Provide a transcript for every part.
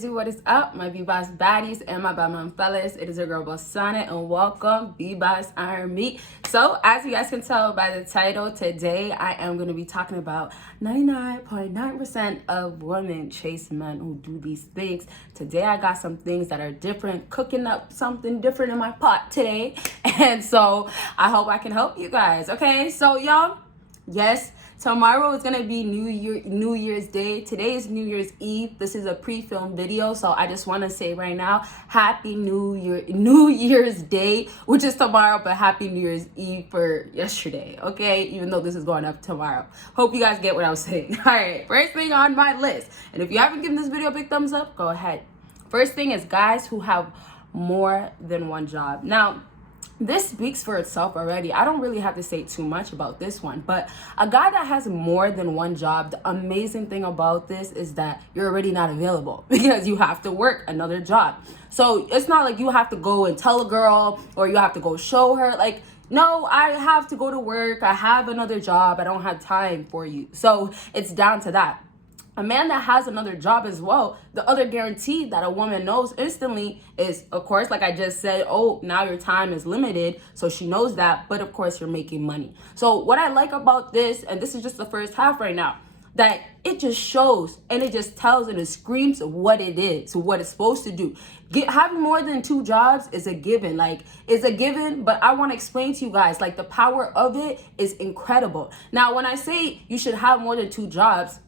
What is up, my B-Boss Baddies and my Batman fellas? It is your girl Bosana and welcome BBossArmy. So as you guys can tell by the title, today I am going to be talking about 99.9% of women chase men who do these things. Today I got some things that are different, cooking up something different in my pot today. And so I hope I can help you guys. Okay, so y'all, yes, tomorrow is gonna be New Year's Day. Today is New Year's Eve. This is a pre-filmed video, so I just want to say right now, Happy New Year's Day, which is tomorrow, but Happy New Year's Eve for yesterday. Okay, even though this is going up tomorrow. Hope you guys get what I was saying. All right, first thing on my list, and if you haven't given this video a big thumbs up, go ahead. First thing is guys who have more than one job. Now, this speaks for itself already. I don't really have to say too much about this one, but a guy that has more than one job, the amazing thing about this is that you're already not available because you have to work another job. So it's not like you have to go and tell a girl or you have to go show her, like, no, I have to go to work. I have another job. I don't have time for you. So it's down to that. A man that has another job as well, the other guarantee that a woman knows instantly is, of course, like I just said, oh, now your time is limited. So she knows that, but of course you're making money. So what I like about this, and this is just the first half right now, that it just shows and it just tells and it screams what it is, what it's supposed to do. Having more than two jobs is a given, but I want to explain to you guys, like, the power of it is incredible. Now, when I say you should have more than two jobs,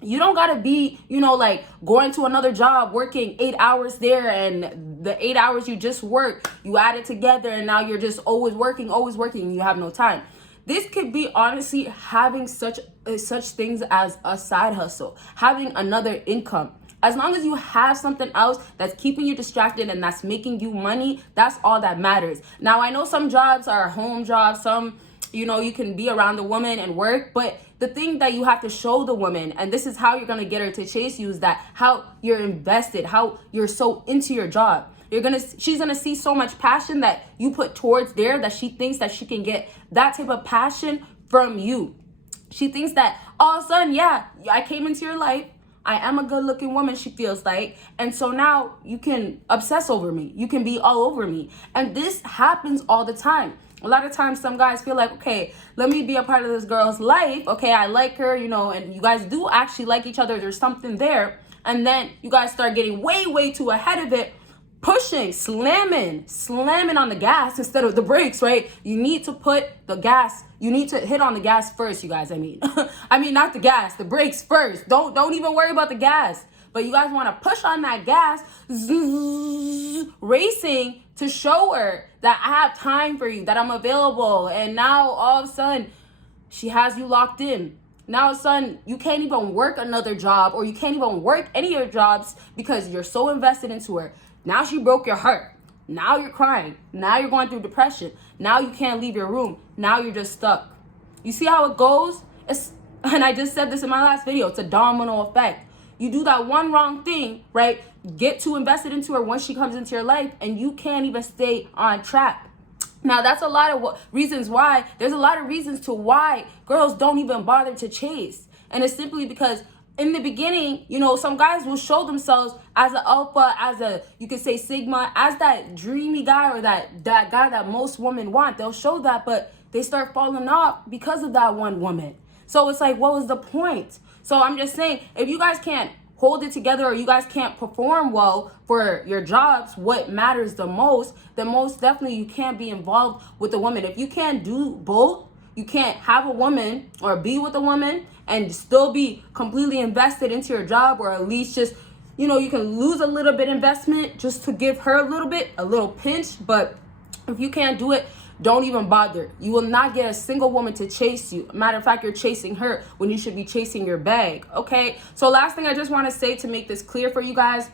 you don't gotta be, like going to another job, working 8 hours there, and the 8 hours you just work, you add it together, and now you're just always working, and you have no time. This could be honestly having such things as a side hustle, having another income. As long as you have something else that's keeping you distracted and that's making you money, that's all that matters. Now, I know some jobs are home jobs, some, you can be around the woman and work, but the thing that you have to show the woman, and this is how you're going to get her to chase you, is that how you're invested, how you're so into your job. She's going to see so much passion that you put towards there that she thinks that she can get that type of passion from you. She thinks that all of a sudden, yeah, I came into your life. I am a good looking woman, she feels like. And so now you can obsess over me. You can be all over me. And this happens all the time. A lot of times some guys feel like, okay, let me be a part of this girl's life. Okay, I like her, and you guys do actually like each other. There's something there. And then you guys start getting way too ahead of it, pushing, slamming on the gas instead of the brakes, right? You need to put the gas, you need to hit on the gas first, you guys, I mean not the gas, the brakes first. Don't even worry about the gas. But you guys want to push on that gas, racing to show her that I have time for you, that I'm available. And now all of a sudden, she has you locked in. Now all of a sudden, you can't even work another job, or you can't even work any of your jobs because you're so invested into her. Now she broke your heart. Now you're crying. Now you're going through depression. Now you can't leave your room. Now you're just stuck. You see how it goes? And I just said this in my last video. It's a domino effect. You do that one wrong thing, right? Get too invested into her once she comes into your life, and you can't even stay on track. Now, that's a lot of reasons why. There's a lot of reasons to why girls don't even bother to chase. And it's simply because in the beginning, some guys will show themselves as an alpha, as a, you could say sigma, as that dreamy guy, or that guy that most women want. They'll show that, but they start falling off because of that one woman. So it's like, what was the point? So I'm just saying, if you guys can't hold it together, or you guys can't perform well for your jobs, what matters the most, then most definitely you can't be involved with a woman. If you can't do both, you can't have a woman or be with a woman and still be completely invested into your job, or at least just, you can lose a little bit investment just to give her a little pinch. But if you can't do it, don't even bother. You will not get a single woman to chase you. Matter of fact, you're chasing her when you should be chasing your bag, okay? So last thing I just want to say to make this clear for you guys,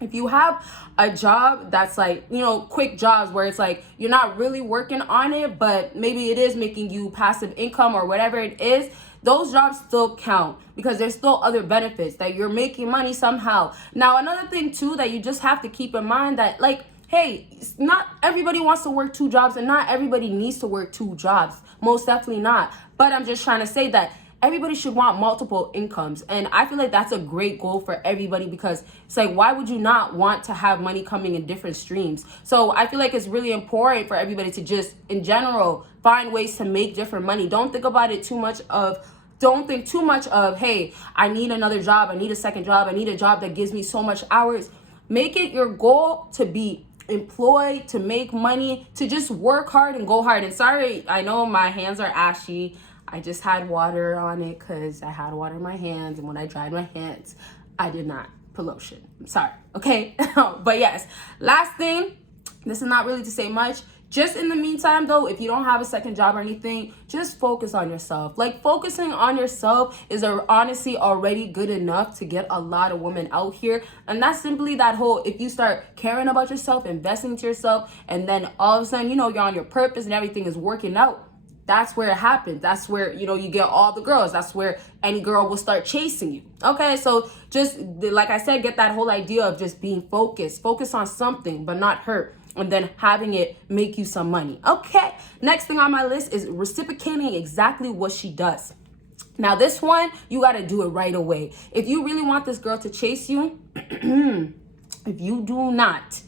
if you have a job that's like, quick jobs where it's like you're not really working on it, but maybe it is making you passive income or whatever it is, those jobs still count because there's still other benefits that you're making money somehow. Now, another thing too that you just have to keep in mind that, like, hey, not everybody wants to work two jobs, and not everybody needs to work two jobs. Most definitely not. But I'm just trying to say that everybody should want multiple incomes. And I feel like that's a great goal for everybody, because it's like, why would you not want to have money coming in different streams? So I feel like it's really important for everybody to just, in general, find ways to make different money. Don't think about it too much of, don't think too much of, hey, I need another job, I need a second job, I need a job that gives me so much hours. Make it your goal to be employed, to make money, to just work hard and go hard. And sorry, I know my hands are ashy. I just had water on it because I had water in my hands, and when I dried my hands, I did not put lotion. I'm sorry, okay? But yes, last thing, this is not really to say much. Just in the meantime, though, if you don't have a second job or anything, just focus on yourself. Like, focusing on yourself is honestly already good enough to get a lot of women out here. And that's simply that whole, if you start caring about yourself, investing into yourself, and then all of a sudden, you know, you're on your purpose and everything is working out, that's where it happens. That's where, you know, you get all the girls. That's where any girl will start chasing you. Okay, so just, like I said, get that whole idea of just being focused. Focus on something, but not her, and then having it make you some money. Okay, next thing on my list is reciprocating exactly what she does. Now, this one, you got to do it right away. If you really want this girl to chase you, if you do not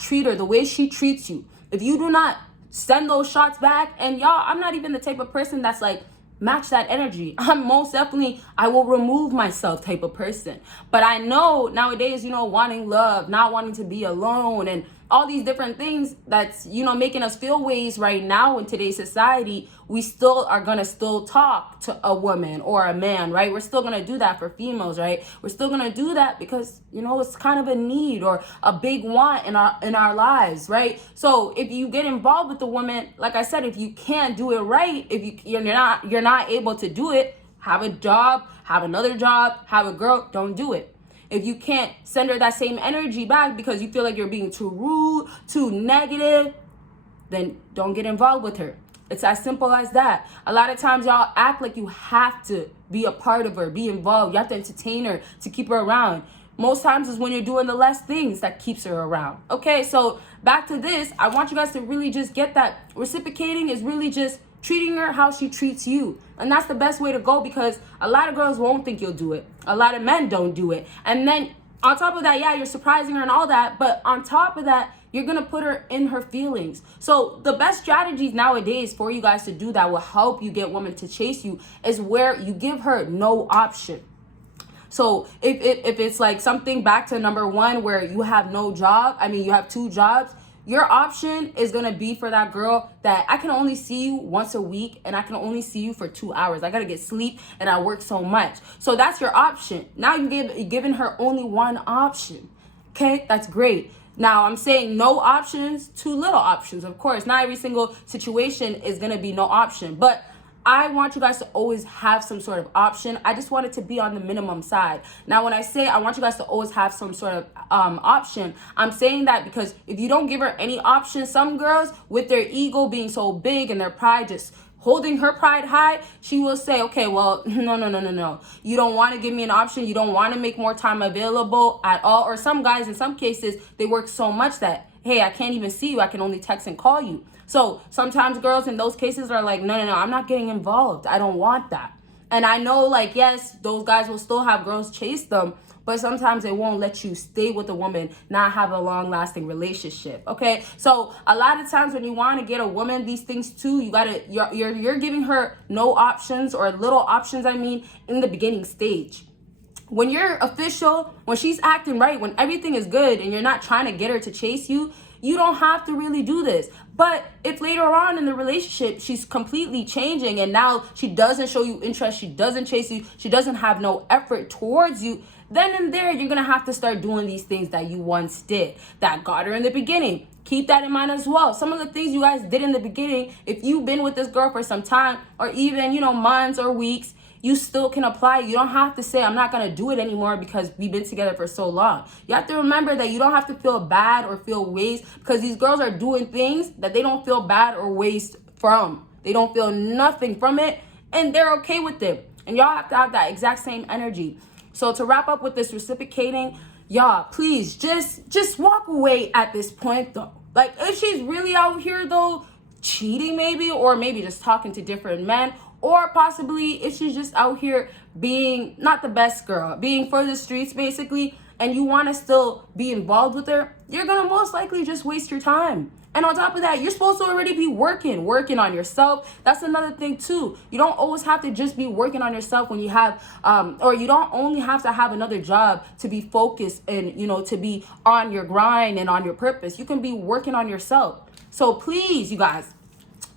treat her the way she treats you, if you do not send those shots back, and y'all, I'm not even the type of person that's like, match that energy. I'm most definitely, I will remove myself type of person. But I know nowadays, you know, wanting love, not wanting to be alone, and all these different things that's, you know, making us feel ways right now in today's society, we still are gonna still talk to a woman or a man, right? We're still gonna do that for females, right? We're still gonna do that because, you know, it's kind of a need or a big want in our lives, right? So if you get involved with the woman, like I said, if you can't do it right, if you're not able to do it, have a job, have another job, have a girl, don't do it. If you can't send her that same energy back because you feel like you're being too rude, too negative, then don't get involved with her. It's as simple as that. A lot of times y'all act like you have to be a part of her, be involved. You have to entertain her to keep her around. Most times is when you're doing the less things that keeps her around. Okay, so back to this. I want you guys to really just get that. Reciprocating is really just treating her how she treats you. And that's the best way to go, because a lot of girls won't think you'll do it. A lot of men don't do it. And then on top of that, yeah, you're surprising her and all that, but on top of that, you're gonna put her in her feelings. So the best strategies nowadays for you guys to do that will help you get women to chase you is where you give her no option. So if it's like something back to number one where you have no job, you have two jobs, your option is going to be for that girl that I can only see you once a week and I can only see you for 2 hours. I got to get sleep and I work so much. So that's your option. Now you're giving her only one option. Okay, that's great. Now I'm saying no options, too little options. Of course, not every single situation is going to be no option, but I want you guys to always have some sort of option. I just want it to be on the minimum side. Now, when I say I want you guys to always have some sort of option, I'm saying that because if you don't give her any option, some girls with their ego being so big and their pride just holding her pride high, she will say, okay, well, no. You don't want to give me an option. You don't want to make more time available at all. Or some guys, in some cases, they work so much that, hey, I can't even see you. I can only text and call you. So sometimes girls in those cases are like, no, I'm not getting involved. I don't want that. And I know, like, yes, those guys will still have girls chase them, but sometimes they won't let you stay with a woman, not have a long-lasting relationship. Okay, so a lot of times when you want to get a woman these things too, you're giving her no options or little options. In the beginning stage. When you're official, when she's acting right, when everything is good, and you're not trying to get her to chase you, you don't have to really do this. But if later on in the relationship, she's completely changing and now she doesn't show you interest, she doesn't chase you, she doesn't have no effort towards you, then and there, you're going to have to start doing these things that you once did that got her in the beginning. Keep that in mind as well. Some of the things you guys did in the beginning, if you've been with this girl for some time or even, months or weeks, you still can apply. You don't have to say, I'm not going to do it anymore because we've been together for so long. You have to remember that you don't have to feel bad or feel waste because these girls are doing things that they don't feel bad or waste from. They don't feel nothing from it and they're okay with it. And y'all have to have that exact same energy. So to wrap up with this reciprocating, y'all, please just walk away at this point though. Like if she's really out here though, cheating maybe, or maybe just talking to different men, or possibly if she's just out here being not the best girl, being for the streets basically, and you want to still be involved with her, you're gonna most likely just waste your time. And on top of that, you're supposed to already be working on yourself. That's another thing too. You don't always have to just be working on yourself when you have, or you don't only have to have another job to be focused and, you know, to be on your grind and on your purpose. You can be working on yourself. So please, you guys,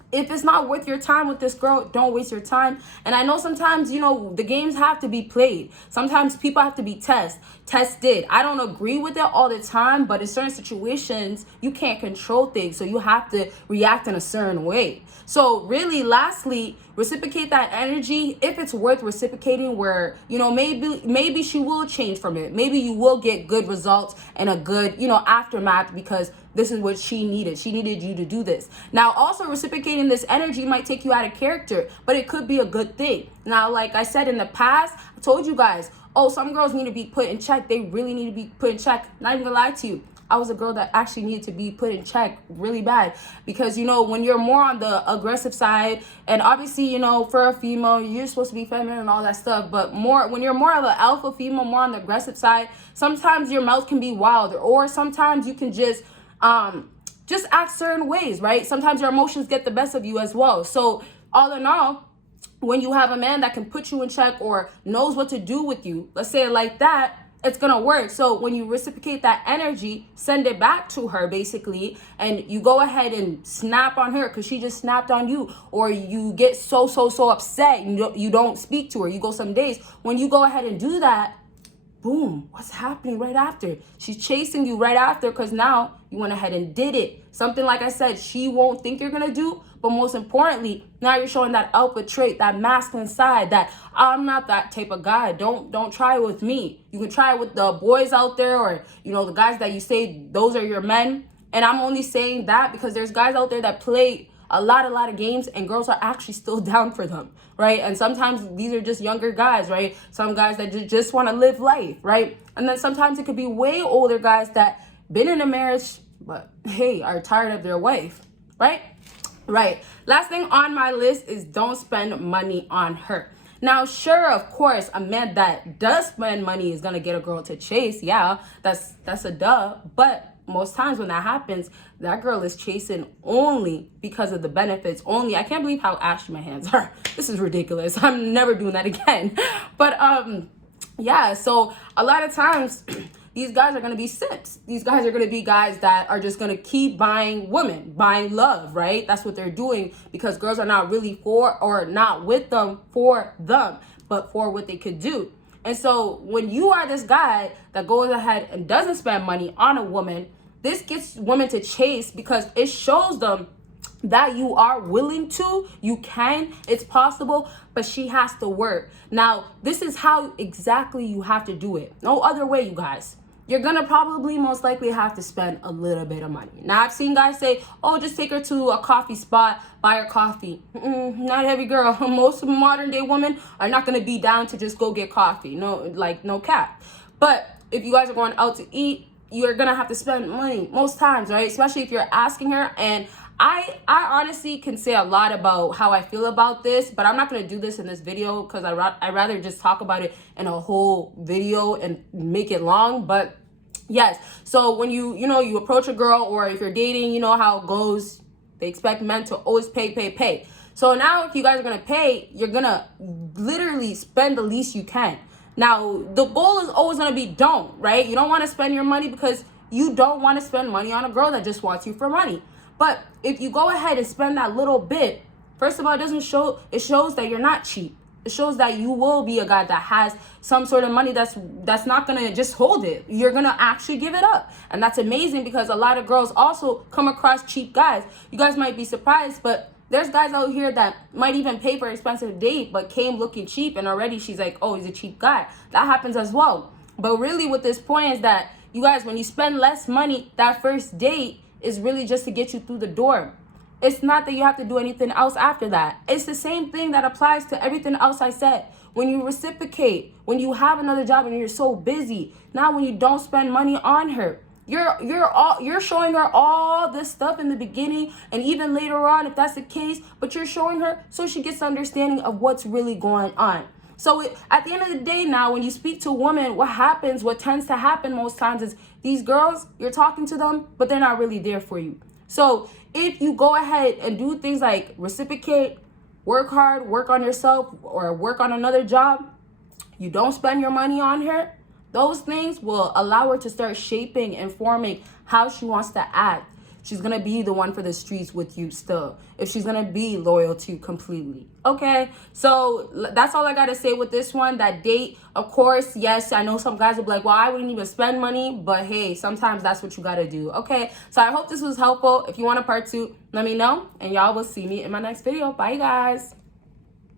if it's not worth your time with this girl, don't waste your time. And I know sometimes, you know, the games have to be played. Sometimes people have to be tested. I don't agree with it all the time, but in certain situations, you can't control things. So you have to react in a certain way. So really, lastly, reciprocate that energy if it's worth reciprocating, where, you know, maybe she will change from it. Maybe you will get good results and a good, you know, aftermath, because this is what she needed. She needed you to do this. Now, also reciprocating this energy might take you out of character, but it could be a good thing. Now, like I said in the past, I told you guys, oh, some girls need to be put in check. They really need to be put in check. Not even gonna lie to you. I was a girl that actually needed to be put in check really bad, because, you know, when you're more on the aggressive side, and obviously, you know, for a female, you're supposed to be feminine and all that stuff, but when you're more of an alpha female, more on the aggressive side, sometimes your mouth can be wilder, or sometimes you can just act certain ways, right? Sometimes your emotions get the best of you as well. So all in all, when you have a man that can put you in check or knows what to do with you, let's say it like that, it's gonna work. So when you reciprocate that energy, send it back to her basically, and you go ahead and snap on her because she just snapped on you, or you get so upset and you don't speak to her, you go some days. When you go ahead and do that, boom, what's happening right after? She's chasing you right after, because now you went ahead and did it. Something, like I said, she won't think you're gonna do, but most importantly, now you're showing that alpha trait, that masculine side, that I'm not that type of guy. Don't try it with me. You can try it with the boys out there, or, you know, the guys that you say those are your men. And I'm only saying that because there's guys out there that play a lot of games, and girls are actually still down for them, right? And sometimes these are just younger guys, right? Some guys that just want to live life, right? And then sometimes it could be way older guys that been in a marriage, but hey, are tired of their wife, right? Right. Last thing on my list is don't spend money on her. Now, sure, of course, a man that does spend money is gonna get a girl to chase. Yeah, that's a duh. But most times when that happens, that girl is chasing only because of the benefits only. I can't believe how ashy my hands are. This is ridiculous. I'm never doing that again. But yeah, so a lot of times these guys are going to be simps. These guys are going to be guys that are just going to keep buying women, buying love, right? That's what they're doing, because girls are not really for, or not with them for them, but for what they could do. And so when you are this guy that goes ahead and doesn't spend money on a woman, this gets women to chase, because it shows them that you are willing to, you can, it's possible, but she has to work. Now, this is how exactly you have to do it. No other way, you guys. You're gonna probably most likely have to spend a little bit of money. Now, I've seen guys say, oh, just take her to a coffee spot, buy her coffee. Not every girl. Most modern day women are not gonna be down to just go get coffee. No, like, no cap. But if you guys are going out to eat, you're gonna have to spend money most times, right? Especially if you're asking her. And I honestly can say a lot about how I feel about this, but I'm not going to do this in this video, because I'd rather just talk about it in a whole video and make it long. But yes, so when you approach a girl, or if you're dating, you know how it goes. They expect men to always pay. So now if you guys are going to pay, you're going to literally spend the least you can. Now, the goal is always going to be don't, right? You don't want to spend your money because you don't want to spend money on a girl that just wants you for money. But if you go ahead and spend that little bit, first of all, it shows that you're not cheap. It shows that you will be a guy that has some sort of money that's not going to just hold it. You're going to actually give it up. And that's amazing, because a lot of girls also come across cheap guys. You guys might be surprised, but there's guys out here that might even pay for an expensive date, but came looking cheap, and already she's like, oh, he's a cheap guy. That happens as well. But really what this point is that, you guys, when you spend less money, that first date is really just to get you through the door. It's not that you have to do anything else after that. It's the same thing that applies to everything else I said. When you reciprocate, when you have another job and you're so busy, now when you don't spend money on her, You're showing her all this stuff in the beginning and even later on if that's the case, but you're showing her so she gets understanding of what's really going on. So at the end of the day now, when you speak to a woman, what tends to happen most times is these girls, you're talking to them, but they're not really there for you. So if you go ahead and do things like reciprocate, work hard, work on yourself, or work on another job, you don't spend your money on her, those things will allow her to start shaping and forming how she wants to act. She's going to be the one for the streets with you still, if she's going to be loyal to you completely. Okay, so that's all I got to say with this one. That date, of course, yes, I know some guys will be like, well, I wouldn't even spend money, but hey, sometimes that's what you got to do. Okay, so I hope this was helpful. If you want a part 2, let me know, and y'all will see me in my next video. Bye, guys.